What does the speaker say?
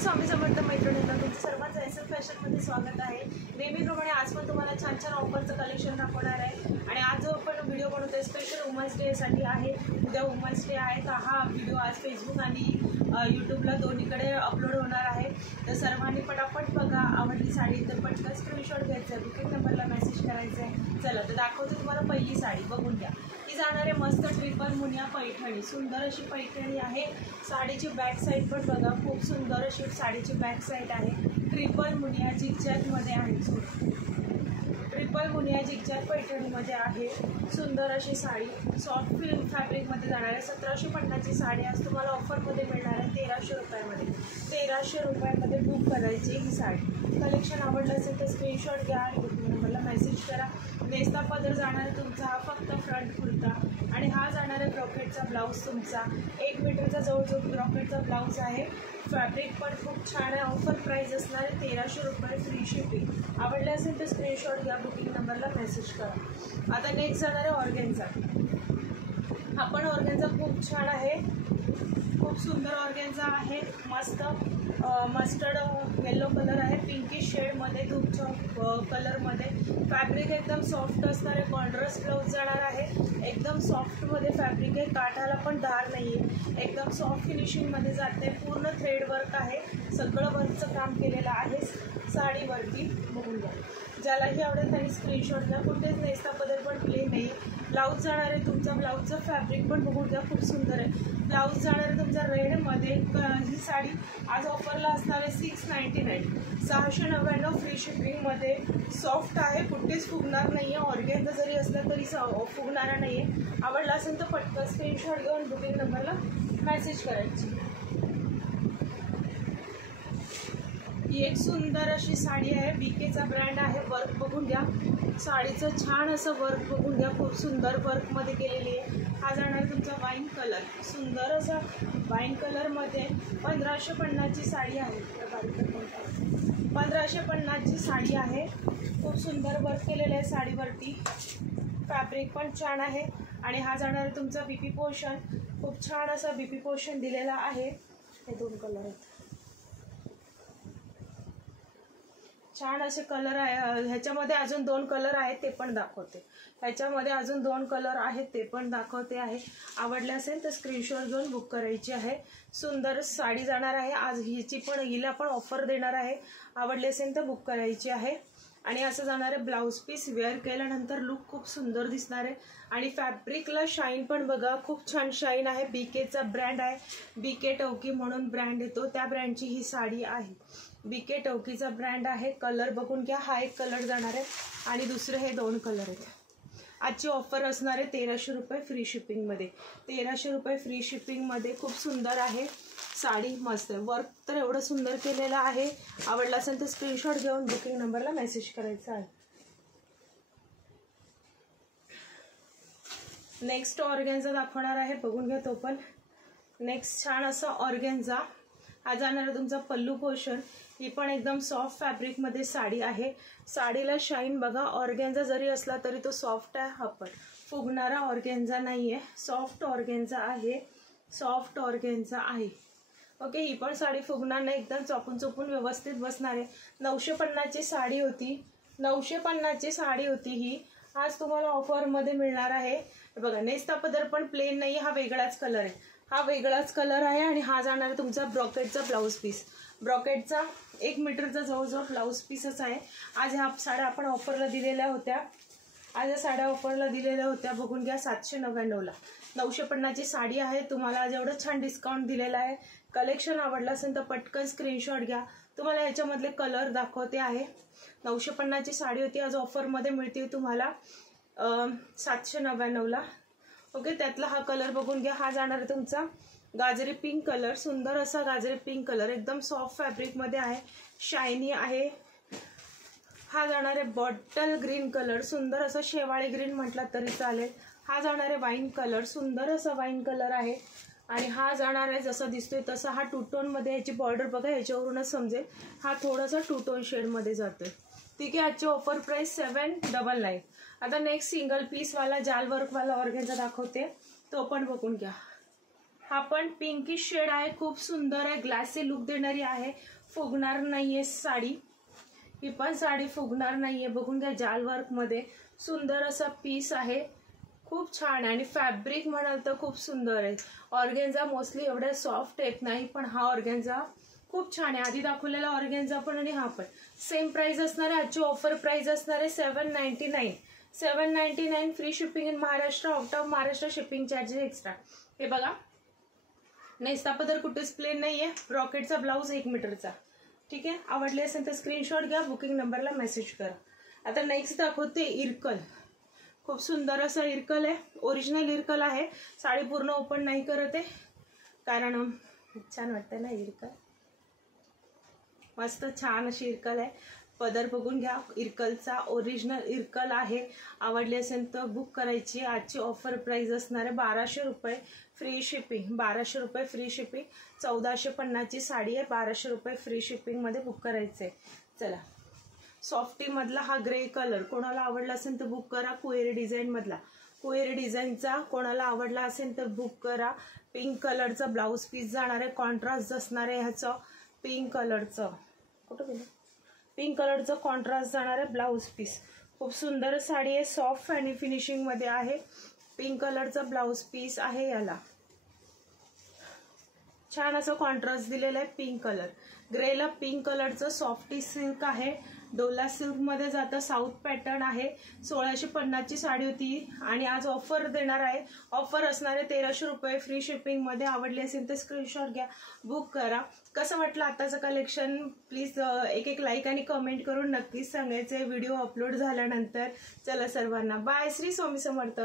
स्वामी समर्थ मैत्रिणींना तुमचं सर्वांचं एस एल फॅशनमध्ये स्वागत आहे। नेहमीप्रमाणे आज पण तुम्हाला छान छान ऑफरचं कलेक्शन दाखवणार आहे आणि आज जो आपण व्हिडिओ बनवतोय स्पेशल वुमन्स डेसाठी आहे। उद्या वुमन्स डे आहे तर हा व्हिडिओ आज फेसबुक आणि यूट्यूबला दोन्हीकडे अपलोड होणार आहे। तर सर्वांनी पटापट बघा, आवडली साडी तर पटकन स्क्रीनशॉट घ्यायचा आहे, बुकिंग नंबरला मेसेज करायचा आहे। चला तर दाखवते तुम्हाला पहिली साडी, बघून घ्या। ही जाणार आहे मस्त ट्रिपल मुनिया पैठणी, सुंदर अशी पैठणी आहे। साडीची बॅक साईड पण बघा, खूप सुंदर अशी साडीची बॅक साईड आहे। ट्रिपल मुनिया जिगजॅगमध्ये आहे, ट्रिपल मुनिया जिगजॅग पैठणीमध्ये आहे। सुंदर अशी साडी सॉफ्ट फॅब्रिकमध्ये जाणार आहे। 1750ची साडी आज तुम्हाला ऑफरमध्ये मिळणार आहे 1300 रुपयामध्ये। 1300 रुपयामध्ये बुक करायची ही साडी। कलेक्शन आवडलं असेल तर स्क्रीनशॉट घ्या आणि बुकिंग नंबरला मेसेज करा। नेस्ता पदर जाणार आहे तुमचा हा फक्त फ्रंट कुर्ता आणि हा जाणार आहे ब्रॉकेटचा ब्लाऊज तुमचा। 1 मीटरचा जवळजवळ ब्रॉकेटचा ब्लाऊज आहे। फॅब्रिक पण खूप छान आहे। ऑफर प्राईस असणार आहे 1300 रुपये, फ्री शिपिंग। आवडले असेल तर स्क्रीनशॉट घ्या, बुकिंग नंबरला मेसेज करा। आता नेक्स्ट जाणार आहे ऑर्गेन्झा। हा पण ऑर्गेन्झा खूप छान आहे, खूप सुंदर ऑर्गेन्झा आहे। मस्त मस्टर्ड येलो कलर आहे, पिंकिश शेडमध्ये धूपच्या कलरमध्ये। फॅब्रिक एकदम सॉफ्ट असणार आहे। कॉन्ट्रास्ट ब्लाऊज जाणार आहे, एकदम सॉफ्टमध्ये फॅब्रिक आहे। काठाला पण धार नाही आहे, एकदम सॉफ्ट फिनिशिंगमध्ये जाते। पूर्ण थ्रेड वर्क आहे, सगळं वर्कचं काम केलेलं आहे साडीवरती, बघून घ्या। ज्यालाही आवडेल त्यांनी स्क्रीनशॉट घ्या। कुठेच नेस्ता पदर पण प्लेन नाही। ब्लाऊज जाणार आहे तुमचा, ब्लाऊजचं फॅब्रिक पण बघून घ्या, खूप सुंदर आहे। ब्लाऊज जाणार आहे तुमचा रेडमध्ये। ही साडी आज ऑफरला असणार आहे 699, 699 फ्री शिपिंगमध्ये। सॉफ्ट आहे, कुठेच फुगणार नाही आहे। ऑर्गेन्झा जरी असलं तरी फुगणारा नाही आहे। आवडला असेल तर पटकन स्क्रीनशॉट घेऊन बुकिंग नंबरला मेसेज करायची। ही एक सुंदर अशी साडी आहे, बीकेचा ब्रँड आहे। वर्क बघून घ्या, साडीचं छान असं वर्क बघून घ्या, खूप सुंदर वर्कमध्ये केलेली आहे। हा जाणार तुमचा वाईन कलर, सुंदर असा वाईन कलरमध्ये। 1550ची साडी आहे, 1550ची साडी आहे। खूप सुंदर वर्क केलेलं आहे साडीवरती, फॅब्रिक पण छान आहे। आणि हा जाणार आहे तुमचा बीपी पोर्शन, खूप छान असा बीपी पोर्शन दिलेला आहे। हे 2 कलर आहेत, छान असे कलर आहे। ह्याच्यामध्ये अजून 2 कलर आहेत, ते पण दाखवते। ह्याच्यामध्ये अजून 2 कलर आहेत, ते पण दाखवते आहे। आवडले असेल तर स्क्रीनशॉट घेऊन बुक करायची आहे। सुंदर साडी जाणार आहे आज, हिला पण ऑफर देणार आहे। आवडले असेल तर बुक करायची आहे। आणि असं जाणार आहे ब्लाऊज पीस, वेअर केल्यानंतर लुक खूप सुंदर दिसणार आहे। आणि फॅब्रिकला शाईन पण बघा, खूप छान शाईन आहे। बीकेचा ब्रँड आहे, बीके टवकी म्हणून ब्रँड येतो, त्या ब्रँडची ही साडी आहे। बीके टवकीचा ब्रँड आहे। कलर बघून घ्या, हा एक कलर जाणार आहे आणि दुसरे हे 2 कलर आहेत। आजची ऑफर असणार आहे 1300 रुपये फ्री शिपिंगमध्ये। 1300 रुपये फ्री शिपिंगमध्ये खूप सुंदर आहे साडी, मस्त आहे। वर्क तर एवढं सुंदर केलेलं आहे। आवडला असेल तर स्क्रीनशॉट घेऊन बुकिंग नंबरला मेसेज करायचा आहे। नेक्स्ट ऑर्गेन्झा दाखवणार आहे, बघून घ्या तो पण। नेक्स्ट छान असा ऑर्गेन्झा, हा जाणार आहे तुमचा पल्लू पोर्शन। ही पण एकदम सॉफ्ट फॅब्रिकमध्ये साडी आहे। साडीला शाईन बघा, ऑर्गेन्झा जरी असला तरी तो सॉफ्ट आहे, हा पण फुगणारा ऑर्गेन्झा नाही आहे, सॉफ्ट ऑर्गेन्झा आहे, सॉफ्ट ऑर्गेन्झा आहे। ओके, ही पण साडी फुगणार नाही, एकदम चोपून चोपून व्यवस्थित बसणार आहे। 950ची साडी होती, 950ची साडी होती ही, आज तुम्हाला ऑफरमध्ये मिळणार आहे। बघा, नेस्ता पदर पण प्लेन नाही, हा वेगळाच कलर आहे, हा वेगळाच कलर आहे। आणि हा जाणार आहे तुमचा ब्रॉकेटचा ब्लाऊज पीस, ब्रॉकेटचा 1 मीटरचा जवळजवळ ब्लाऊज पीसच आहे। आज ह्या साड्या आपण ऑफरला दिलेल्या होत्या, आज या साड्या ऑफरला दिलेल्या होत्या, बघून घ्या। 799ला 950ची साडी आहे। तुम्हाला आज एवढं छान डिस्काउंट दिलेला आहे। कलेक्शन आवडलं असेल तर पटकन स्क्रीनशॉट घ्या, तुम्हाला ह्याच्यामधले कलर दाखवते आहे। 950ची साडी होती, आज ऑफरमध्ये मिळते तुम्हाला 799ला। ओके, त्यातला हा कलर बघून घ्या, हा जाणार आहे तुमचा गाजरी पिंक कलर, सुंदर असा गाजरी पिंक कलर, एकदम सॉफ्ट फॅब्रिकमध्ये आहे, शायनी आहे। हा जाणार आहे बॉटल ग्रीन कलर, सुंदर असा शेवाळी ग्रीन म्हटला तरी चालेल। हा जाणार आहे वाईन कलर, सुंदर असा वाईन कलर आहे। आणि हा जाणार आहे जसा दिसतोय तसा, हा 2 टोनमध्ये, ह्याची बॉर्डर बघा, ह्याच्यावरूनच समजेल हा थोडासा 2 टोन शेडमध्ये जातोय। ठीक आहे, आजची ऑफर प्राईस 799। आता नेक्स्ट सिंगल पीसवाला जाल वर्कवाला ऑर्गेन्झा दाखवते, तो पण बघून घ्या। हा पण पिंकिश शेड आहे, खूप सुंदर आहे, ग्लासी लुक देणारी आहे, फुगणार नाहीये साडी. ही पण साडी फुगणार नाहीये. बघून घ्या, जाल वर्क मध्ये सुंदर असा पीस आहे, खूप छान आहे. आणि फॅब्रिक म्हणाल तर खूप सुंदर आहे. ऑर्गेन्झा मोस्टली एवढ्या सॉफ्ट येत नाही, पण हा ऑर्गेन्झा खूप छान आहे. आधी दाखवलेला ऑर्गेन्झा पण आणि हा पण सेम प्राइस असणार आहे. आजची ऑफर प्राइस असणार आहे 799. 799 free shipping in Maharashtra, out of Maharashtra shipping charges extra. हे बघा, नेस्ता पदर कुठेच प्लेन नाहीये, रॉकेटचा ब्लाऊज 1 मीटरचा. ठीक आहे, आवडले असेल तर स्क्रीनशॉट घ्या, बुकिंग नंबरला मेसेज करा. आता नेक्स्ट दाखवते इरकल. खूप सुंदर असं इरकल आहे, ओरिजिनल इरकल आहे. साडी पूर्ण ओपन नाही करत आहे कारण छान वाटतं ना इरकल. मस्त छान अशी इरकल आहे. पदर बघून घ्या, इरकलचा ओरिजिनल इरकल आहे. आवडली असेल तर बुक करायची. आजची ऑफर प्राइस असणार आहे 1200 रुपये फ्री शिपिंग. 1200 रुपये फ्री शिपिंग. 1450 ची साडी आहे, 1200 रुपये फ्री शिपिंग मध्ये बुक करायचे. चला, सॉफ्टी मधला हा ग्रे कलर कोणाला आवडला असेल तर बुक करा. कुएरी डिझाईन मधला, कुएरी डिझाईनचा कोणाला आवडला असेल तर बुक करा. पिंक कलरचा ब्लाऊज पीस जाणार आहे, कॉन्ट्रास्ट असणार आहे ह्याचं. पिंक कलरचं कुठं गेलं, पिंक कलरचं कॉन्ट्रास्ट जाणार आहे ब्लाऊज पीस. खूप सुंदर साडी आहे, सॉफ्ट आणि फिनिशिंग मध्ये आहे. पिंक कलरचा ब्लाऊज पीस आहे, याला छान असं कॉन्ट्रास्ट दिलेलं आहे. पिंक कलर, ग्रेला पिंक कलरचं सॉफ्टी सिल्क आहे, डोला सिल्क मध्ये जातं, साऊथ पॅटर्न आहे. 1650 ची साडी होती आणि आज ऑफर देणार आहे. ऑफर असणार आहे 1300 रुपये फ्री शिपिंग मध्ये. आवडली असेल तर स्क्रीनशॉट घ्या, बुक करा. कसं वाटलं आताचं कलेक्शन प्लीज एक लाईक आणि कमेंट करून नक्कीच सांगायचं व्हिडिओ अपलोड झाल्यानंतर. चला सर्वांना बाय, श्री स्वामी समर्थ.